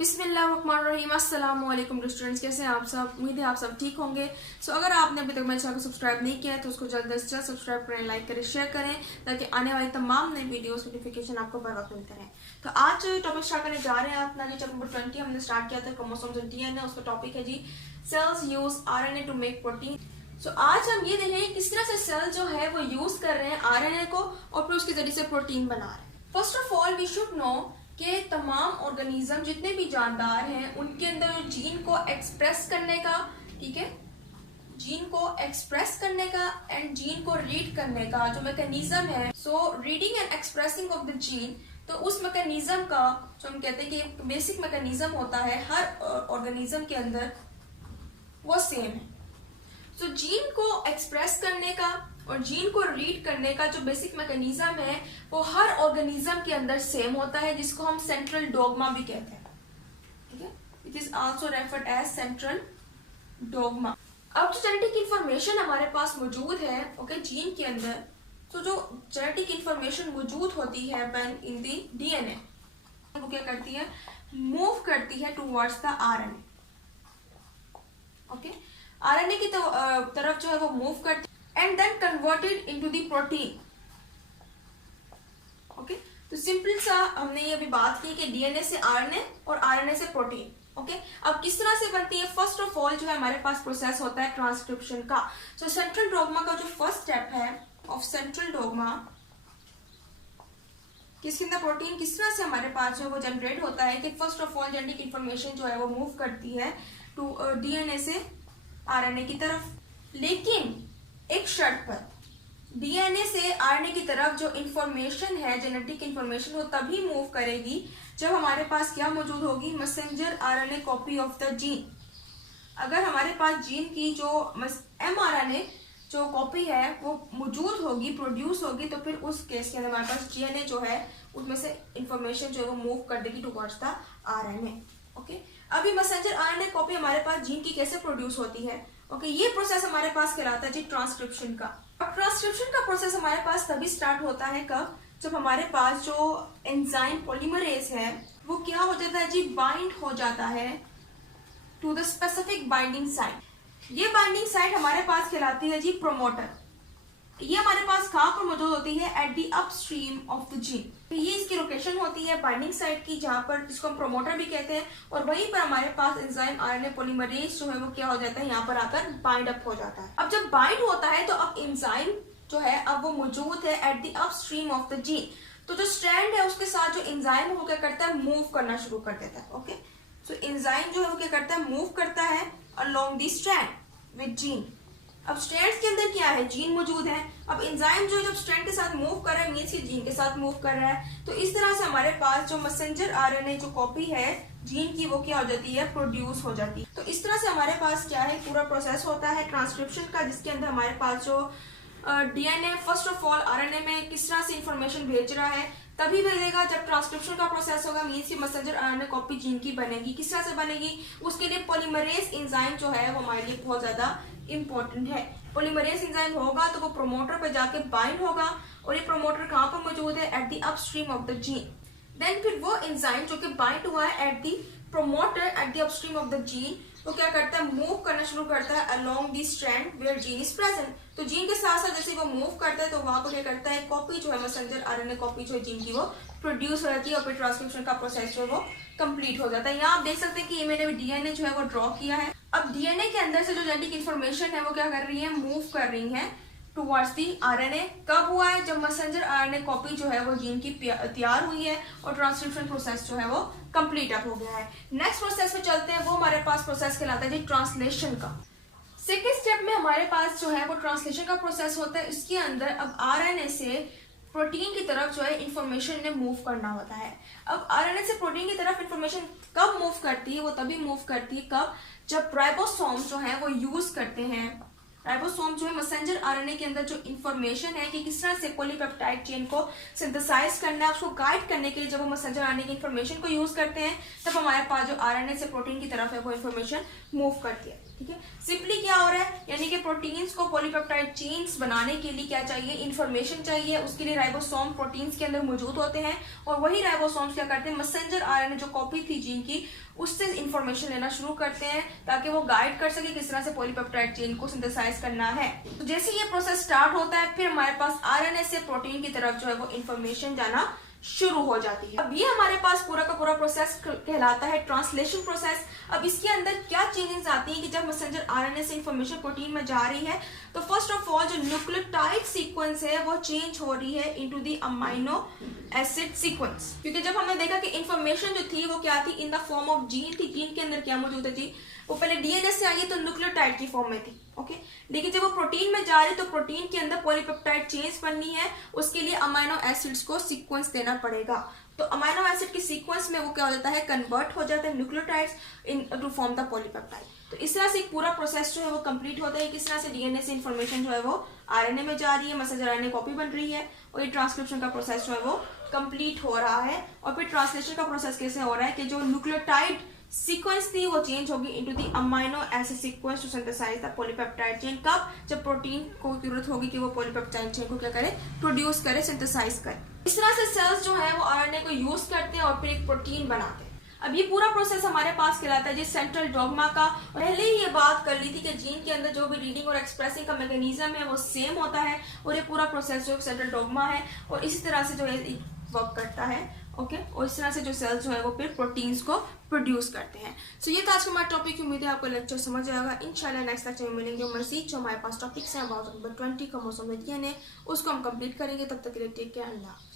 बिस्मिल्लाहिर्रहमानिर्रहीम। अस्सलाम वालेकुम स्टूडेंट्स, कैसे हैं आप सब? उम्मीद है आप सब ठीक होंगे। अगर आपने अभी तक मेरे चैनल को सब्सक्राइब नहीं किया है तो उसको जल्द से जल्द सब्सक्राइब करें, लाइक करें, शेयर करें ताकि आने वाली तमाम नई वीडियोस नोटिफिकेशन आपको बर वक्त मिलते रहें। तो आज टॉपिक स्टार्ट करने जा रहे हैं अपना जी चैप्टर नंबर 20 हमने स्टार्ट किया था क्रोमोसोम्स एंड डीएनए। उसका टॉपिक है जी cells use RNA to make protein. आज हम ये देख रहे हैं किस तरह से सेल जो है वो यूज कर रहे हैं आरएनए को और फिर उसके जरिए से प्रोटीन बना रहे हैं। First of all we should know कि तमाम ऑर्गेनिज्म जितने भी जानदार हैं उनके अंदर जीन को एक्सप्रेस करने का, ठीक है, जीन को एक्सप्रेस करने का एंड जीन को रीड करने का जो मैकेनिज्म है, so reading and expressing of the gene, तो उस मैकेनिज्म का जो हम कहते हैं कि बेसिक मैकेनिज्म होता है हर ऑर्गेनिज्म के अंदर, वो सेम है। सो जीन को एक्सप्रेस करने का और जीन को रीड करने का जो बेसिक मैकेनिज्म है वो हर ऑर्गेनिज्म के अंदर सेम होता है, जिसको हम सेंट्रल डोग्मा भी कहते हैं, ठीक है। It is also referred as central dogma. अब जो जेनेटिक इंफॉर्मेशन हमारे पास मौजूद है, ओके, जीन के अंदर, तो जो जेनेटिक इंफॉर्मेशन मौजूद होती है व्हेन इन दी डीएनए, वो क्या करती है, मूव करती है towards the RNA, okay. RNA की तरफ जो है वो मूव करती है and then converted into the protein, okay. तो सिंपल सा हमने ये अभी बात की कि डीएनए से आरएनए और आरएनए से प्रोटीन, ओके। अब किस तरह से बनती है? फर्स्ट ऑफ ऑल जो है हमारे पास प्रोसेस होता है ट्रांसक्रिप्शन का। सो सेंट्रल डोग्मा का जो फर्स्ट स्टेप है ऑफ सेंट्रल डोग्मा, किसके अंदर प्रोटीन किस तरह से हमारे पास जो है वो जनरेट होता है कि first of all genetic information जो है वो मूव करती है टू डीएनए से आरएनए की तरफ, लेकिन एक शर्त पर, डीएनए से आरएनए की तरफ जो इंफॉर्मेशन है, जेनेटिक इंफॉर्मेशन, वो तभी मूव करेगी जब हमारे पास क्या मौजूद होगी, messenger RNA copy of the gene. अगर हमारे पास जीन की जो एमआरएनए जो कॉपी है वो मौजूद होगी, प्रोड्यूस होगी, तो फिर उस केस के अंदर हमारे पास डीएनए जो है उसमें से इंफॉर्मेशन जो है वो मूव कर देगी टुवर्ड्स द आरएनए, ओके। अभी मैसेंजर आरएनए कॉपी हमारे पास जीन की कैसे प्रोड्यूस होती है, ओके, ये प्रोसेस हमारे पास कहलाता है जी ट्रांसक्रिप्शन का। अब ट्रांसक्रिप्शन का प्रोसेस हमारे पास तभी स्टार्ट होता है कब, जब हमारे पास जो एंजाइम पॉलीमरेज है वो क्या हो जाता है जी, बाइंड हो जाता है to the specific binding site. ये बाइंडिंग साइट हमारे पास कहलाती है जी प्रोमोटर। ये हमारे पास कहाँ पर मौजूद होती है, at the upstream of the gene. तो ये इसकी लोकेशन होती है बाइंडिंग साइट की, जहां पर, जिसको हम प्रोमोटर भी कहते हैं, और वहीं पर हमारे पास एंजाइम आरएनए पॉलीमरेज जो है वो क्या हो जाता है, यहाँ पर आकर बाइंड अप हो जाता है। अब जब बाइंड होता है तो अब एंजाइम जो है अब वो मौजूद है at the upstream of the gene. तो जो स्ट्रैंड है उसके साथ जो एंजाइम वो क्या करता है, मूव करना शुरू कर देता है, ओके। सो एंजाइम जो है वो क्या करता है, मूव करता है along the strand with gene. अब स्ट्रैंड्स के अंदर क्या है, जीन मौजूद है। अब एंजाइम जो जब स्ट्रैंड के साथ मूव कर रहा है मींस कि जीन के साथ मूव कर रहा है, तो इस तरह से हमारे पास जो मैसेंजर आरएनए जो कॉपी है जीन की वो क्या हो जाती है, प्रोड्यूस हो जाती है। तो इस तरह से हमारे पास क्या है, पूरा प्रोसेस होता है ट्रांसक्रिप्शन का, जिसके अंदर हमारे पास जो DNA first of all RNA में किस तरह से इंफॉर्मेशन भेज रहा है तभी भेजेगा जब ट्रांसक्रिप्शन का प्रोसेस होगा, मींस की मैसेंजर आरएनए कॉपी जीन की बनेगी। किस तरह से बनेगी, उसके लिए पॉलीमरेज एंजाइम जो है वो हमारे लिए बहुत ज्यादा इंपॉर्टेंट है। पॉलीमरेज एंजाइम होगा तो वो प्रोमोटर पे जाके बाइंड होगा, और ये प्रोमोटर कहाँ पर मौजूद है, at the upstream of the gene. Then फिर वो एंजाइम जो कि बाइंड हुआ है at the promoter at the upstream of the gene, वो क्या करता है, मूव करना शुरू करता है along the strand where gene is present. तो जीन के साथ साथ जैसे वो मूव करता है तो वहां पर क्या करता है, कॉपी जो है मैसेंजर आरएनए कॉपी जो है जीन की वो प्रोड्यूस हो जाती है, और फिर ट्रांसक्रिप्शन का प्रोसेस जो है वो कंप्लीट हो जाता है। यहाँ आप देख सकते हैं कि ये मैंने डीएनए जो है वो ड्रॉ किया है। अब डीएनए के अंदर से जो जेनेटिक इंफॉर्मेशन है वो क्या कर रही है, मूव कर रही है टुवर्ड्स दी आरएनए। कब हुआ है, जब मैसेंजर आरएनए कॉपी जो है वो जीन की तैयार हुई है और ट्रांसक्रिप्शन प्रोसेस जो है वो कंप्लीट अप हो गया है। नेक्स्ट प्रोसेस पे चलते हैं, वो हमारे पास प्रोसेस कहलाता है जी ट्रांसलेशन का। सेकेंड स्टेप में हमारे पास जो है वो ट्रांसलेशन का प्रोसेस होता है। इसके अंदर अब आरएनए से प्रोटीन की तरफ जो है इंफॉर्मेशन ने मूव करना होता है। अब आरएनए से प्रोटीन की तरफ इंफॉर्मेशन कब मूव करती है, वो तभी मूव करती है कब, जब राइबोसोम जो है वो यूज करते हैं। राइबोसोम जो है मैसेंजर आरएनए के अंदर जो इंफॉर्मेशन है कि किस तरह से पॉलीपेप्टाइड चेन को सिंथेसाइज करना है, उसको गाइड करने के लिए जब वो मैसेंजर आरएनए की इंफॉर्मेशन को यूज करते हैं, तब हमारे पास जो आरएनए से प्रोटीन की तरफ है वो इंफॉर्मेशन मूव करती है। ठीक है। सिंपली क्या हो रहा है, यानी कि प्रोटीन्स को पॉलीपेप्टाइड चेन्स बनाने के लिए क्या चाहिए, इंफॉर्मेशन चाहिए। उसके लिए राइबोसोम प्रोटीन्स के अंदर मौजूद होते हैं और वही राइबोसोम्स क्या करते हैं, मैसेंजर आरएनए जो कॉपी थी जीन की उससे इंफॉर्मेशन लेना शुरू करते हैं ताकि वो गाइड कर सके किस तरह से पॉलीपेप्टाइड चेन को सिंथेसाइज करना है। तो जैसे ये प्रोसेस स्टार्ट होता है फिर हमारे पास आरएनए से प्रोटीन की तरफ जो है वो इंफॉर्मेशन जाना शुरू हो जाती है। अब ये हमारे पास पूरा का पूरा प्रोसेस कहलाता है ट्रांसलेशन प्रोसेस। अब इसके अंदर क्या चेंजेस आती हैं कि जब मैसेंजर आरएनए से इंफॉर्मेशन प्रोटीन में जा रही है तो फर्स्ट ऑफ ऑल जो न्यूक्लियोटाइड सीक्वेंस है वो चेंज हो रही है into the amino acid sequence. क्योंकि जब हमने देखा कि इंफॉर्मेशन जो थी वो क्या थी, in the form of gene थी। जीन के अंदर क्या मौजूद है जी, वो पहले डीएनए से आई तो न्यूक्लियोटाइड की फॉर्म में थी, ओके। लेकिन जब वो प्रोटीन में जा रही तो प्रोटीन के अंदर पॉलीपेप्टाइड चेन्स बननी है, उसके लिए अमाइनो एसिड्स को सीक्वेंस देना पड़ेगा। तो अमाइनो एसिड की सीक्वेंस में वो क्या हो जाता है, कन्वर्ट हो जाता है nucleotides in to form the polypeptide. तो इस तरह से एक पूरा प्रोसेस जो है वो कंप्लीट होता है। किस तरह से डीएनए से इंफॉर्मेशन जो है वो आरएनए में जा रही है, मैसेंजर आरएनए कॉपी बन रही है और ये ट्रांसक्रिप्शन का प्रोसेस जो है वो कंप्लीट हो रहा है। और फिर ट्रांसलेशन का प्रोसेस कैसे हो रहा है कि जो न्यूक्लियोटाइड सीक्वेंस थी वो चेंज होगी into the amino acid sequence to synthesise the polypeptide chain. कब, जब प्रोटीन को जरूरत होगी कि वो पॉलीपेप्टाइड चेन को क्या करे, प्रोड्यूस करे, सिंथेसाइज करे। इस तरह से सेल्स जो है वो आरएनए को यूज करते हैं और फिर एक प्रोटीन बनाते हैं। अब ये पूरा प्रोसेस हमारे पास कहलाता है जिस सेंट्रल डॉग्मा का। पहले ही ये बात कर ली थी कि जीन के अंदर जो भी रीडिंग और एक्सप्रेसिंग का मैकेनिज्म है वो सेम होता है और ये पूरा प्रोसेस जो सेंट्रल डॉग्मा है और इसी तरह से जो है वर्क करता है, ओके। और इस तरह से जो सेल्स जो है वो फिर प्रोटीन्स को प्रोड्यूस करते हैं। सो ये था आज का हमारा टॉपिक। उम्मीद है आपको लेक्चर समझ आएगा। इंशाल्लाह नेक्स्ट लेक्चर में मिलेंगे। मजीद जो हमारे पास टॉपिक्स हैं अबाउट नंबर 20 का मौसम में उसको हम कंप्लीट करेंगे। तब तक के लिए टेक केयर, अल्लाह।